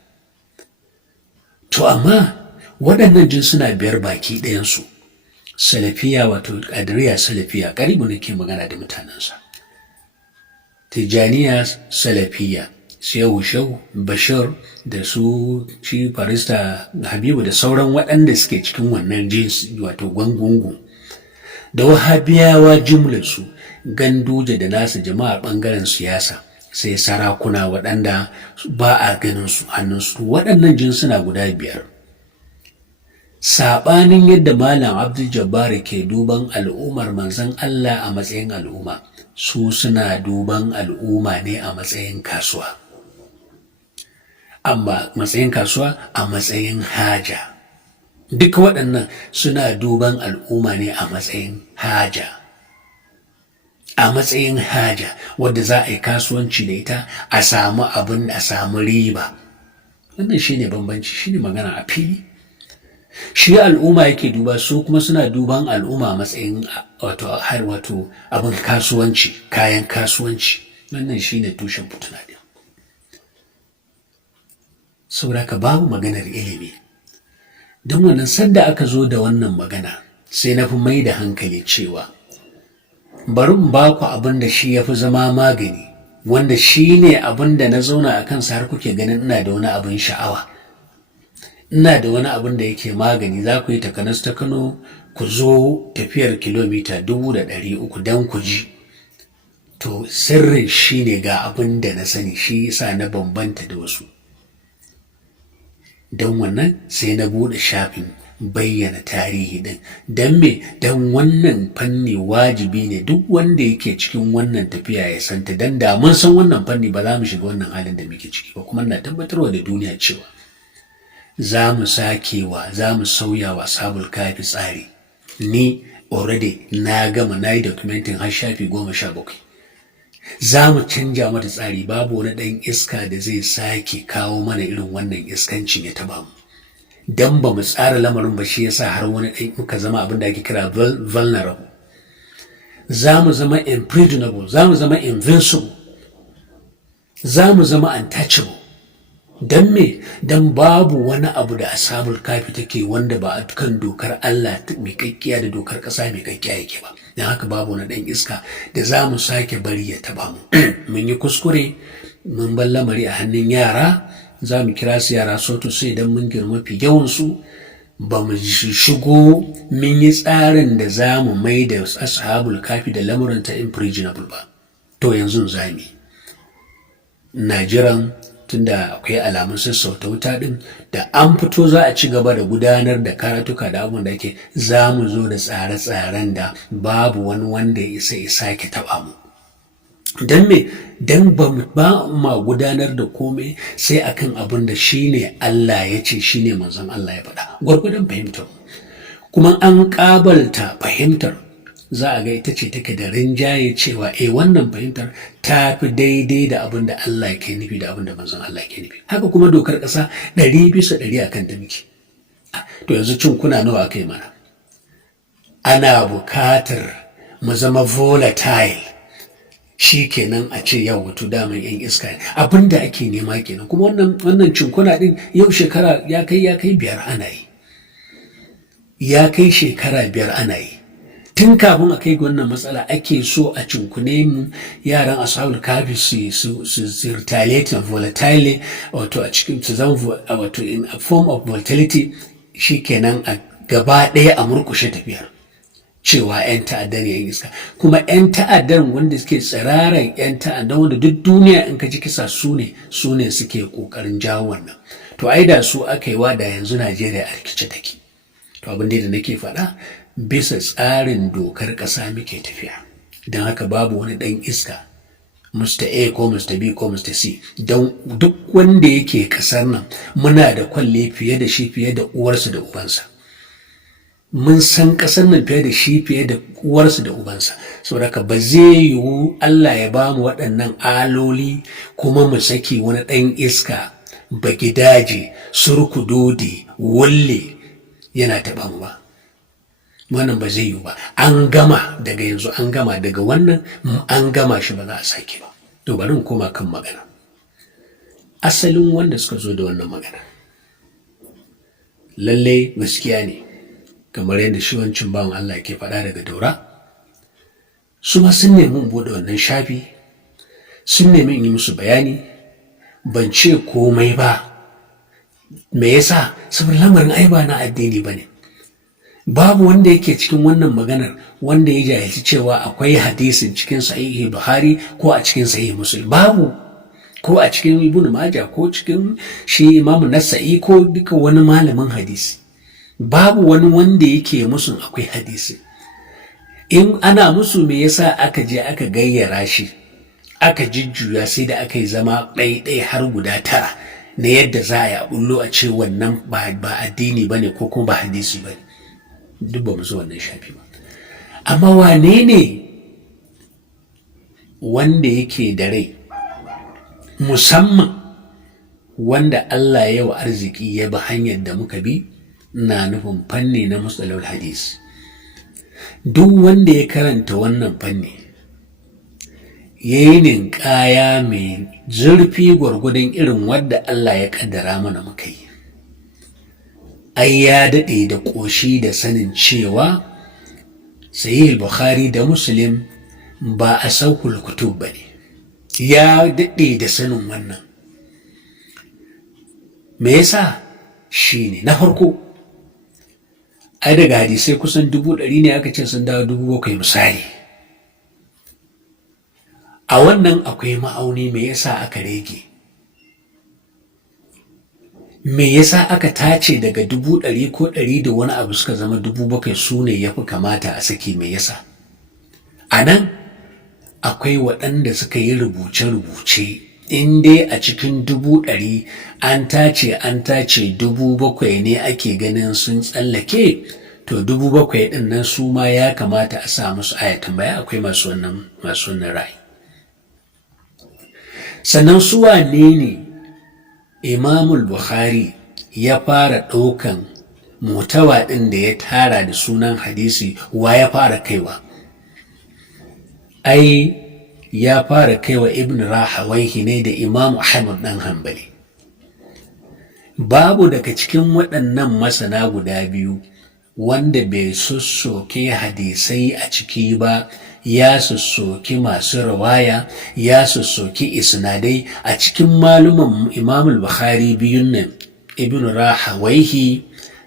To amma waɗannan jinsuna biyar baki ɗayansu, salafiya wato ƙadiriya salafiya, ƙaribu nake magana da mutanensa, tijaniya salafiya, shehu bashir da su ci farista habibu da sauran waɗanda suke cikin wannan jinsi wato gwangungu, da wahabiyawa jumlarsu, ganduje da nasu jama'a ɓangaren siyasa, sai sarakuna waɗanda ba a ganin su hannunsu. Waɗannan jinsuna guda biyar, saɓanin yadda malam Abduljabbar ke duban al'ummar manzon Allah a matsayin al'umma, su suna duban al'umma ne a matsayin kasuwa, amma matsayin kasuwa a matsayin haja. Duk waɗannan suna duban al'umma ne a matsayin haja, a matsayin haja wadda za a yi kasuwanci da ita a samu abin, a samu riba. Wannan shi ne bambanci, shi ne magana a fili. Shi al'umma yake duba, su kuma suna duban al'umma a matsayin wato abin kasuwanci, kayan kasuwanci. Wannan shi ne tushen fitina ɗin. Saboda ka babu maganar ilimi. Don wannan sanda aka zo da wannan magana sai na fi mai da hankali cewa bari in ba ku abin da shi ya fi zama magani wanda shi ne abin da na zauna a kansa har kuke ganin ina da wani abin sha'awa, ina da wani abin da yake magani. Za ku yi takanas ta Kano ku zo tafiyar kilomita 300 don ku ji. To sirrin shi ne ga abin da na sani, shi yasa na bambanta da wasu. Don wannan sai na buɗe shafin bayyana tarihi din. Don me? Don wannan fanni wajibi ne duk wanda yake cikin wannan tafiya ya santa. Dan da mun san wannan fanni ba za mu shiga wannan halin da muke ciki ba. Kuma na tabbatarwa da duniya cewa za mu sauya wa sabul kafi tsari. Ni already na gama na yi documenting har shafi 17. Za mu canja mata tsari. Babu wani ɗan iska da zai sake kawo mana irin wannan iskancin ya taba mu. Dan ba mu tsara lamarin ba, shi yasa har wani ɗan muka zama abin da ake kira vulnerable. Za mu zama impregnable, za mu zama invincible, za mu zama untouchable. Don me? Don babu wani abu da ashabul kafi take wanda ba a kan dokar Allah mai kakkiya da dokar ƙasa mai kakkiya yake ba. Don haka babu wani ɗan iska da za mu sake bari ya taba mu. Mun yi kuskure, mun bar lamari a hannun yara. Za mu kira su yara soto sai idan mun girma fi yawansu ba mu shigo mun yi tsarin da za mu mai da ashabul kafi da lamuranta impregnable ba. To yanzu za mu yi. Na jiran tunda akwai alamun sassauta wuta din, da an fito za a ci gaba da gudanar da karatuka da abun da ake, za mu zo da tsare-tsaren da babu wani wanda ya isa ya sake taba mu. Don me? Don ba ma gudanar da komai sai akan abin da shine Allah ya ce, shine manzon Allah ya faɗa, gwargwadon fahimtar. Kuma an ƙabalta fahimtar, za a ga ita ce take da rinjaye cewa wannan fahimtar ta fi daidai da abin da Allah ke nufi da abin da manzon Allah ke nufi. Haka kuma dokar ƙasa 100% akan ta muke. To yanzu cin kuna nawa aka yi mana? Ana bukatar mu zama volatile, shi kenan a ce yau wato daman yan iska ne. Abin da ake nema kenan. Kuma wannan cinkuna din yau shekara ya kai 5 ana yi. Ya kai shekara 5 ana yi. Tun kafin a kai ga wannan matsala ake so a cinkune mu yaran ashabul kafi su retaliate volatile, wato a cikin su zama wato in a form of volatility, shikenan a gaba ɗaya a murkushe tafiyar. Cewa 'yan ta'adda ne 'yan iska. Kuma 'yan ta'addan wanda suke tsiraran 'yan ta'addan wanda duk duniya in ka ji kisa su ne suke kokarin jawo wannan. To ai da su aka yi wa da yanzu Najeriya a rikice take. To abin da nake faɗa, bisa tsarin dokar ƙasa muke tafiya. Don haka babu wani ɗan iska Mr. A ko Mr. B ko Mr. C. Don duk wanda yake ƙasar nan muna da kwalle fiye da shi, fiye da uwarsa da ubansa. Mun san ƙasar nan fiye da shi, fiye da uwarsa da ubansa. Saboda haka ba zai yiwu Allah ya ba mu waɗannan aloli kuma mu saki wani ɗan iska bagidaje surkudodi wulle yana taɓa mu ba. Wannan ba zai yiwu ba. An gama daga yanzu, an gama daga wannan, an gama shi, ba za a sake ba. To bari in koma kan magana. Asalin wanda suka zo da wannan magana lalle gaskiya ne, kamar yadda shi wancin bawan Allah ke faɗa daga Daura. Su ma sun nemi in buɗe wannan shafi, sun nemi in yi musu bayani. Ban ce komai ba. Me yasa? Saboda lamarin ai ba na addini ba ne. Babu wanda yake cikin wannan maganar wanda ya jahilci cewa akwai hadisin cikin sahihi Buhari ko a cikin sahihi Muslim. Babu. Ko a cikin Ibn Majah ko cikin shi Imam Nasa'i ko duka wani malamin hadisi. Babu wani wanda yake musun akwai hadisi. In ana musu me yasa aka je aka gayyara shi, aka jujjuya sai da aka yi zama ɗaiɗai har guda 9 na yadda za a yi a bullo a ce wannan ba addini ba ne ko kuma ba hadisi ba ne. Duk ba mu zo wannan shafi ba. Amma wane ne wanda yake da rai, musamman wanda Allah ya wa arziki ya bi hanyar da muka bi, na nufin fanni na mustalahul hadis. Duk wanda ya karanta wannan fanni ya yi ninkaya mai zurfi gwargwadon irin wadda Allah ya kaddara mana muka yi, ai ya daɗe da ƙoshi da sanin cewa sahih Bukhari da Muslim ba a saukul kutub ba ne. ya daɗe da sanin wannan. Me yasa? Shi ne na farko, ai daga hadisai kusan 100,000 ne aka ce sun dawo 7,000 misali. A wannan akwai ma'auni. Me yasa aka rage? Me yasa aka tace daga 100,000 ko 100 da wani abu suka zama 7,000 su ne ya fi kamata a saki? Me yasa? A nan akwai waɗanda suka yi rubuce-rubuce, in dai a cikin 100,000 an tace 7,000 ne ake ganin sun tsallake, to 7,000 ɗin nan su ma ya kamata a sa musu aya tambaya. Akwai masu wannan ra'ayi. Sannan su wane ne Imamul Bukhari ya fara ɗaukan mutawa ɗin da ya tara da sunan hadisi? Wa ya fara kaiwa? Ai ya fara kaiwa Ibn Rahawaihi ne da Imam Ahmad ɗan Hanbali. Babu daga cikin waɗannan masana guda biyu wanda bai sussoke hadisai a ciki ba. Ya sussoki masu rawaya, ya sussoki isnadai. A cikin maluman Imam Bukhari biyun nan, Ibn Rahawaihi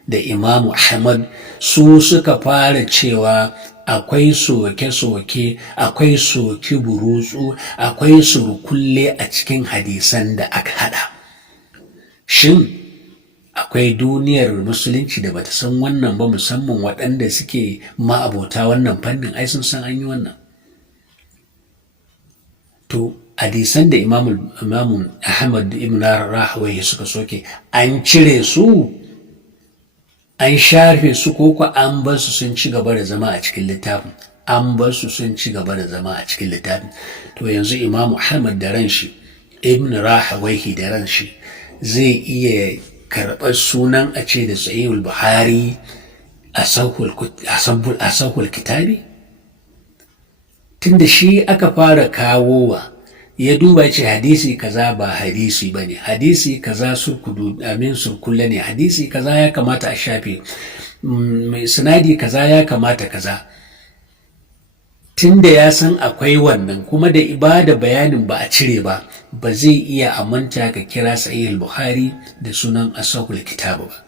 da Imam Ahmad, su suka fara cewa akwai soke-soke, akwai soki burutsu, akwai surkulle a cikin hadisan da aka hada. Shin akwai duniyar musulunci da bata san wannan ba, musamman waɗanda suke ma'abota wannan fannin? Ai sun san an yi wannan. To hadisan da Imam Ahmad ibn Rahawayhi suka soke, an cire su, an shafe su, ko an bar su sun ci gaba da zama a cikin littafin? An bar su sun ci gaba da zama a cikin littafin. To yanzu Imam Ahmad da ran shi, Ibn Rahawayhi da ran shi, zai iya karɓar sunan a ce da Sahihul Buhari a sahul kitabi? Tunda shi aka fara kawowa, ya duba ce hadisi kaza ba hadisi bane, hadisi kaza surkulle ne, hadisi kaza ya kamata a shafe, mai sinadi kaza ya kamata kaza. Tunda ya san akwai wannan, kuma da ibada bayanin ba a cire ba, ba zai iya amanta ka kira Sahihul Bukhari da sunan asahul kitabu ba.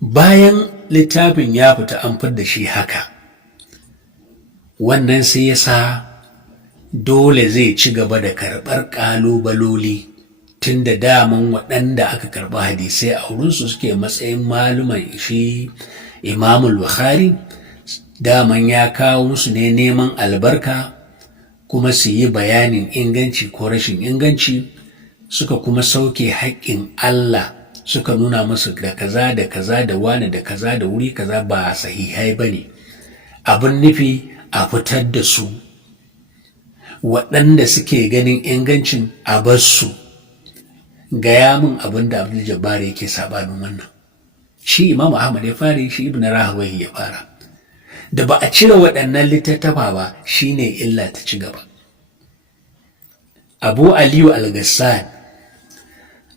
Bayan littafin ya fita an fidda shi haka, wannan sai ya sa dole zai ci gaba da karɓar ƙalubaloli, tun da daman waɗanda aka karɓi hadisai a wurinsu suke matsayin maluman shi Imamul Bukhari. Daman ya kawo musu ne neman albarka, kuma su yi bayanin inganci ko rashin inganci, suka kuma sauke haƙƙin Allah, suka nuna musu da kaza da kaza da wani da kaza da wuri kaza ba sahihai ba ne. Abin nufi a fitar da su, waɗanda suke ganin ingancin a bar su. Gaya min abin da Abduljabbar yake sabanin wannan. Shi Imam Ahmad ya fara, shi Ibn Rahawayhi ya fara. Da ba a cire waɗannan littattafa ba, shine illa ta ci gaba. Abu Aliyu Al-Ghassan,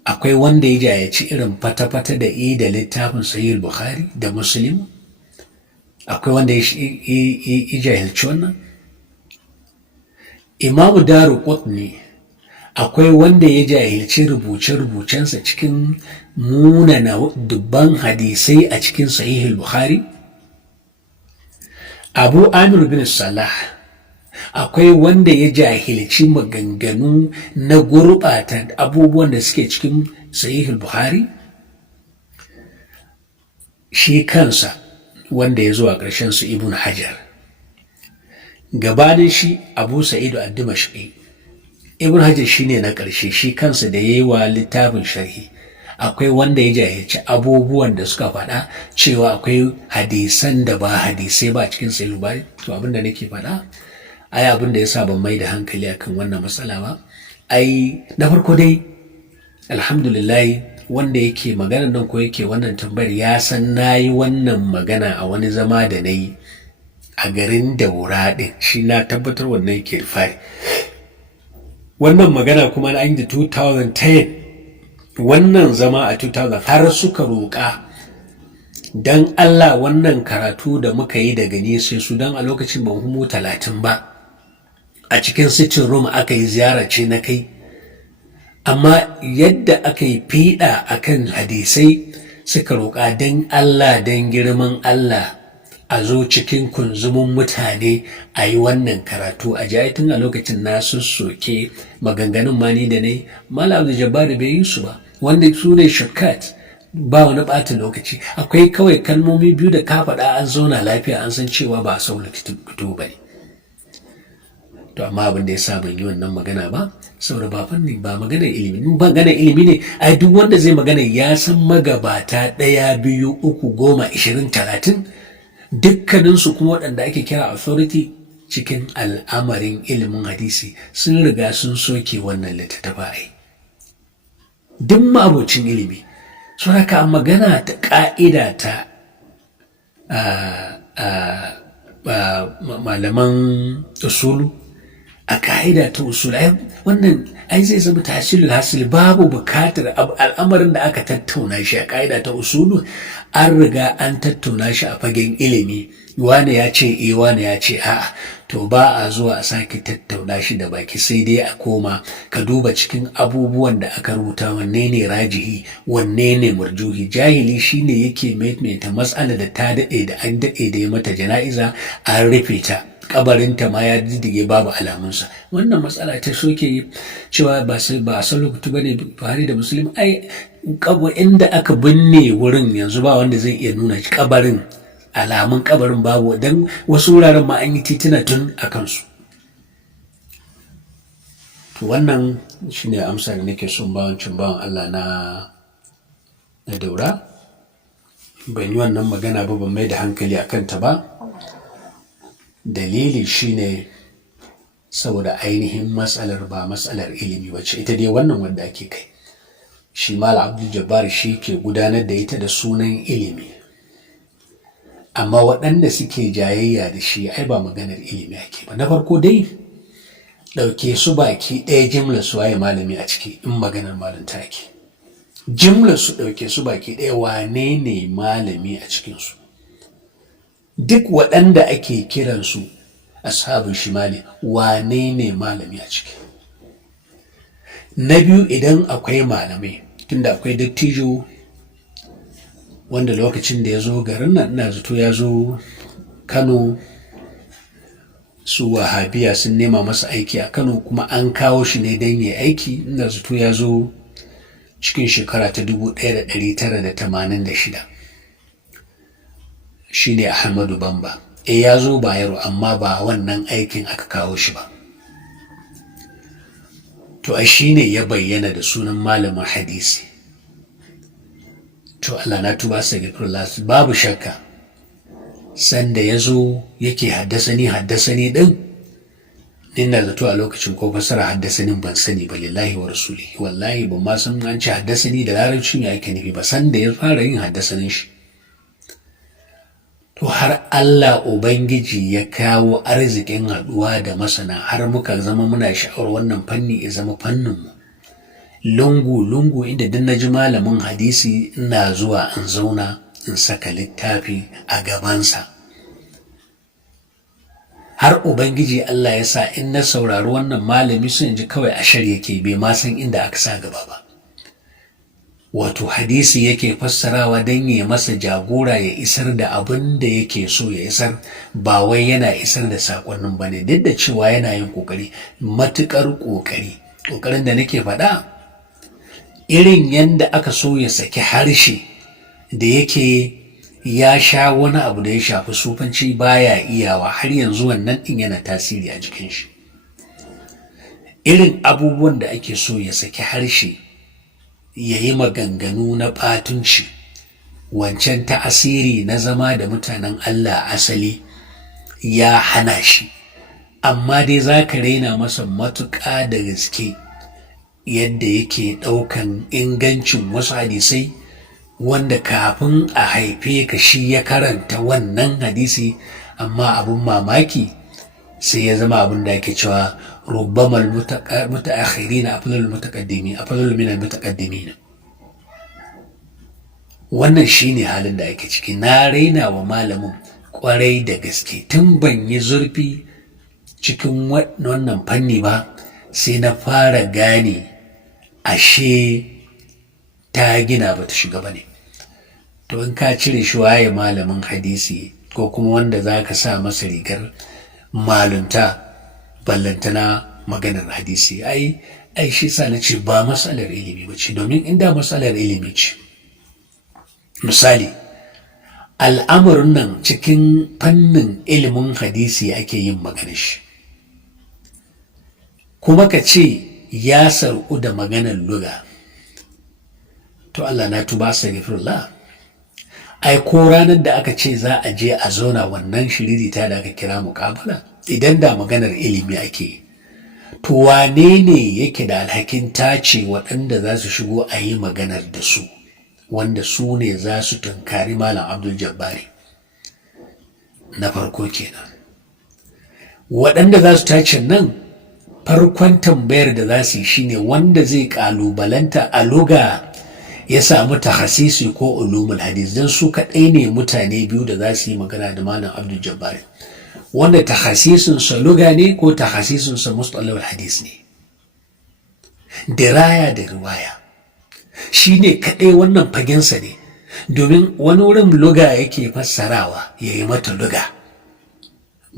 akwai wanda ya jayaci irin fata-fata da littafin Sahihul Bukhari da Muslim? Akwai wanda ya jahilci wannan? Imamu Daruqutni, akwai wanda ya jahilci rubuce-rubucensa cikin munana dubban hadisai a cikin Sahihul Bukhari? Abu Amir bin Salah, akwai wanda ya jahilci maganganu na gurɓata abubuwan da suke cikin Sahihul Bukhari? Shi kansa wanda ya zuwa ƙarshen su Ibn Hajar, gabanin shi Abu Sa'id ad-Dimashqi. Ibn Hajar shine na ƙarshe, shi kansa da yayi wa littafin sharhi. Akwai wanda ya jahilci abubuwan da suka faɗa, cewa akwai hadisan da ba hadisai ba cikin Sahih Bukhari. To abin da nake faɗa, ai abin da yasa ban mai da hankali akan wannan matsala ba, ai na farko dai alhamdulillah wanda yake magana nan ko yake wannan tambayar ya san nayi wannan magana a wani zama da nayi a garin Daura din, shi na tabbatar wannan yake rifai. Wannan magana kuma na yi da 2010, wannan zama a 2000 har suka roƙa dan Allah wannan karatu da muka yi daga ni sai su, dan a lokacin ban humo 30 ba, a cikin sitting room aka yi ziyara ce na kai, amma yadda aka yi fiɗa akan hadisai suka roƙa don Allah don girman Allah a zo cikin kunzumin mutane a yi wannan karatu a ji tun a lokacin na soke maganganun mani da ne malam Abduljabbar bai yi su ba, wanda su ne shortcut, ba wani ɓata lokaci, akwai kawai kalmomi biyu da ka faɗa an zauna lafiya an san cewa ba a sauna fito ba ne. To amma abin da ya sa ban yi wannan magana ba saboda ba fanni ba magana ilimi, magana ilimi ne ai duk wanda zai magana ya san magabata 1 2 3 10 20 30 dukkaninsu kuma waɗanda ake kira authority cikin al'amarin ilimin hadisi sun riga sun soke wannan littattafai. Duk ma'abocin ilimi sun haka magana ta ƙa'ida ta malaman usulu, a ƙa'ida ta usul wannan ai zai zama tahsilul hasil, babu bukatar al'amarin da aka tattauna shi a ƙa'ida ta usulu an riga an tattauna shi a fagen ilimi, wane ya ce wane ya ce a'a, to ba a zuwa a sake tattauna shi da baki, sai dai a koma ka duba cikin abubuwan da aka rubuta wanne ne rajihi wanne ne murjuhi. Jahili shine yake maimaita matsala da ta daɗe da an daɗe da ya mata jana'iza an rufe ta, kabarinta ma ya diddige babu alamunsa. Wannan matsala ta soke cewa ba a san lokutu bane Buhari da Muslim, ai inda aka binne wurin yanzu ba wanda zai iya nuna kabarin, alamun kabarin babu, dan wasu wuraren ma an yi tituna tun a kansu. To wannan shine amsa da nake son bawancin bawan Allah na Daura. Ban yi wannan magana ba, ban mai da hankali a kanta ba. Dalili shine saboda ainihin matsalar ba matsalar ilimi wacce ita dai wannan wanda ake kai, shi malam Abduljabbar shi ke gudanar da ita da sunan ilimi, amma waɗanda suke jayayya da shi ai ba maganar ilimi ake ba. Na farko dai ɗauke su baki ɗaya jimlar su waye malami a ciki, in maganar malanta ake jimlar su ɗauke su baki ɗaya wane ne malami a cikinsu. Duk waɗanda ake kiransu ashabul shimali wane ne malami a ciki. Na biyu, idan akwai malamai, tunda akwai dattijo wanda lokacin da ya zo garin nan ina zato ya zo Kano, su wahabiya sun nema masa aiki a Kano kuma an kawo shi ne don ya aiki, ina zato ya zo cikin shekara ta 1986. shi ne Ahmadu Bamba. Ya zo Bayero amma ba wannan aikin aka kawo shi ba. To a shi ne ya bayyana da sunan malamin hadisi. To Allah na tuba astaghfirullah, babu shakka sanda ya zo yake haddasani din, ina zato a lokacin ko fasara haddasanin ban sani ba, lillahi wa rasuli, wallahi ban ma san an ce haddasani da larabci me ake nufi ba sanda ya fara yin haddasanin shi. To har Allah Ubangiji ya kawo arzikin haɗuwa da masana har muka zama muna sha'awar wannan fanni ya zama fanninmu. Lungu inda duk na ji malamin hadisi ina zuwa in zauna in saka littafi a gabansa. Har Ubangiji Allah ya sa in na saurari wannan malami sun ji kawai ashar yake, bai ma san inda aka sa gaba ba. Wato hadisi yake fassarawa don ya masa jagora ya isar da abin da yake so ya isar, ba wai yana isar da sakonnin ba ne, duk da cewa yana yin kokari, matukar kokarin da nake faɗa irin yanda aka so ya saki harshe da yake ya sha wani abu da ya shafi sufanci baya iyawa, har yanzu wannan din yana tasiri a jikin shi. Irin abubuwan da ake so ya saki harshe ya yi maganganu na ɓatunci, wancan ta'asiri na zama da mutanen Allah asali ya hana shi, amma dai za ka raina masa matuƙa da gaske yadda yake ɗaukan ingancin wasu hadisai wanda kafin a haife ka shi ya karanta wannan hadisi, amma abin mamaki sai ya zama abin da ake cewa ربما المتأخرين أفضل المتقدمين أفضل من المتقدمين. wannan shine halin da ake ciki. Na raina wa malamin kwarai da gaske tun ban yi zurfi cikin wannan fanni ba sai na fara gane ashe ta gina ba ta shiga ba ne. To in ka cire shi waye malamin hadisi ko kuma wanda za ka sa masa rigar malunta ballantana maganar hadisi, ai shi sa na ce ba matsalar ilimi ba ce, domin inda matsalar ilimi ce, misali al'amarin nan cikin fannin ilimin hadisi ake yin maganar shi, kuma ka ce ya sarku da maganar luga, to Allah na tuba astaghfirullah. Ai ko ranar da aka ce za a je a zauna wannan shiririta da aka kira muƙabala, idan da maganar ilimi ake, to wane ne yake da alhakin tace waɗanda za su shigo a yi maganar da su, wanda su ne za su tunkari malam Abduljabbar? Na farko kenan. Waɗanda za su tace nan, farkon tambayar da za su yi shine wanda zai ƙalubalanta a luga ya samu tahasisi ko ulumul hadis, don su kaɗai ne mutane biyu da za su yi magana da malam Abduljabbar, wanda tahasisinsa luga ne ko tahasisinsa mustalahul hadis ne, diraya da riwaya shi ne kaɗai wannan fagensa ne, domin wani wurin luga yake fassarawa ya yi mata luga,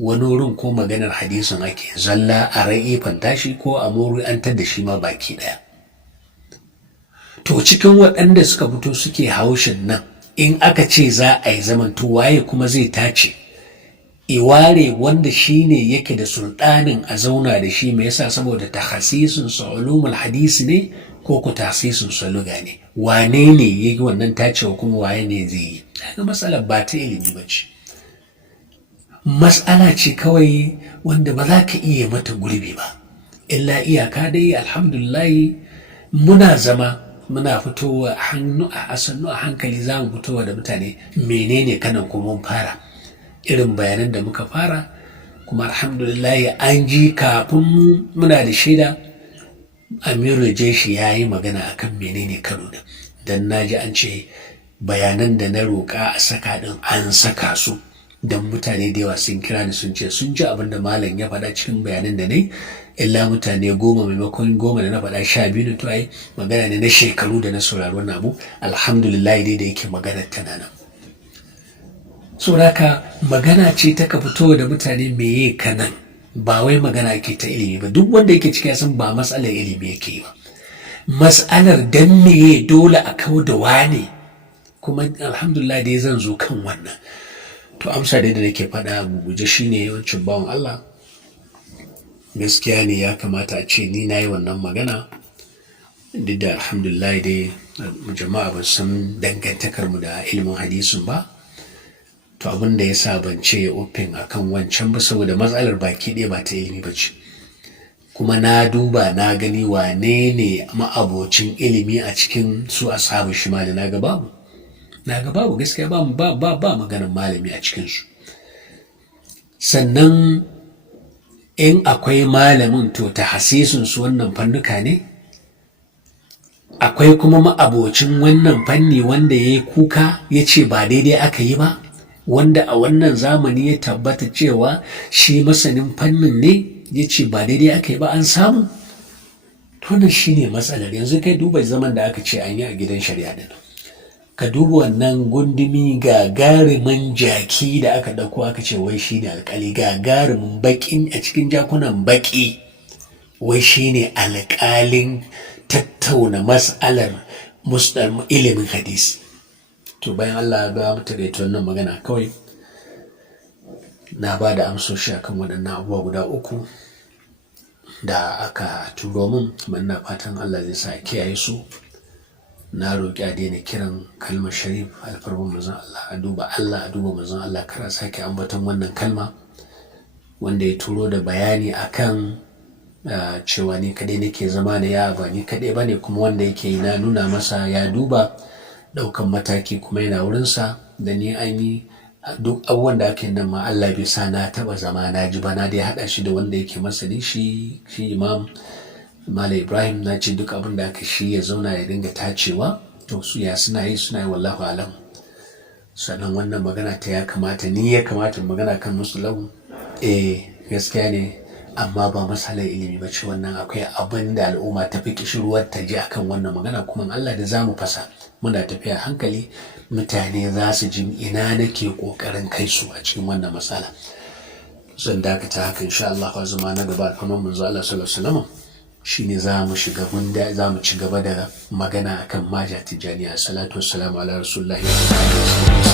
wani wurin ko maganar hadisin ake zalla a ra'i fantashi ko a muru an da shi ma baki ɗaya. To cikin waɗanda suka fito suke haushin nan, in aka ce za a yi zaman, to waye kuma zai tace iware wanda shi ne yake da sultanin a zauna da shi? Me yasa? Saboda tahasisinsa ulumul hadisi ne ko ku tahasisinsa luga ne? Wane ne ya yi wannan tacewa, kuma waye ne zai yi? Kaga matsalar ba ta ilimi ba ce, matsala ce kawai wanda ba za ka iya mata gurbi ba, illa iyaka dai alhamdulillahi muna zama muna fitowa hannu a sannu a hankali, za mu fitowa da mutane menene kanan, kuma mun fara irin bayanan da muka fara, kuma alhamdulillah an ji kafin muna da shaida Amiru Jeshi ya yi magana akan menene Kano din, dan naji an ce bayanan da na roƙa a saka din an saka su, dan mutane da yawa sun kira ni sun ce sun ji abin da malam ya faɗa cikin bayanan da nayi, illa mutane 10 maimakon 10 da na faɗa 12, to ai magana ne na shekaru da na saurari wannan abu, alhamdulillah dai da yake maganar tana nan. Saboda magana ce ta ka fito da mutane meye kanan, ba wai magana ke ta ilimi ba. Duk wanda yake cikin san ba matsalar ilimi yake ba, matsalar dan meye dole a kawo da wane, kuma alhamdulillah dai zan zo kan wannan. To amsa dai da nake faɗa guje shine yawancin bawan Allah, gaskiya ne ya kamata a ce ni na yi wannan magana, duk da alhamdulillah dai jama'a ba san dangantakar mu da ilimin hadisin ba, to abin da ya sa ban ce open akan wancan ba, saboda matsalar baki ɗaya ba ta ilimi ba ce, kuma na duba na gani wane ne ma'abocin ilimi a cikin su ashabu shimali, na ga babu gaskiya ba maganar malami a cikinsu. Sannan in akwai malamin, to tahasisin su wannan fannuka ne, akwai kuma ma'abocin wannan fanni wanda ya yi kuka ya ce ba daidai aka yi ba, wanda a wannan zamani ya tabbata cewa shi masanin fannin ne ya ce ba daidai aka yi ba, an samu. Wannan shi ne matsalar. Yanzu kai duba zaman da aka ce an yi a gidan shari'a din, ka duba wannan gundumi gagarumin jaki da aka ɗauko aka ce wai shi ne alƙali, gagarumin baƙin a cikin jakunan baƙi, wai shi ne alƙalin tattauna mas'alar ilimin hadisi. To bayan Allah ya ba mu tagaita wannan magana, kawai na ba da amsoshi akan waɗannan abubuwa guda 3 da aka turo min, kuma ina fatan Allah zai sa kiyaye su. Na roƙi a daina kiran kalmar sharif, alfarman manzon Allah, a duba manzon Allah, kar a sake ambaton wannan kalma. Wanda ya turo da bayani akan cewa ni kaɗai nake zama na ya ba ni kaɗai ba ne, kuma wanda yake na nuna masa ya duba ɗaukan mataki kuma yana wurinsa, da ni an yi duk abubuwan da ake nan ma Allah bai sa na taɓa zama na ji ba, na dai haɗa shi da wanda yake masani shi imam malam Ibrahim, na ce duk abin da aka shi ya zauna ya dinga tacewa, to su ya suna yi wallahu alam. Sannan wannan magana ta ya kamata magana kan musulahu, gaskiya ne amma ba matsalar ilimi ba ce wannan. Akwai abin da al'umma ta fi kishirwar ta ji akan wannan magana, kuma Allah da za mu fasa muna tafiya hankali mutane za su ji ina nake ƙoƙarin kai su a cikin wannan matsala. Zan dakata haka insha Allah a zama na gaba kamar manzo Allah sallallahu alaihi wasallam shine za mu ci gaba da magana akan maja tijaniya. Salatu wassalamu ala rasulillahi wa alihi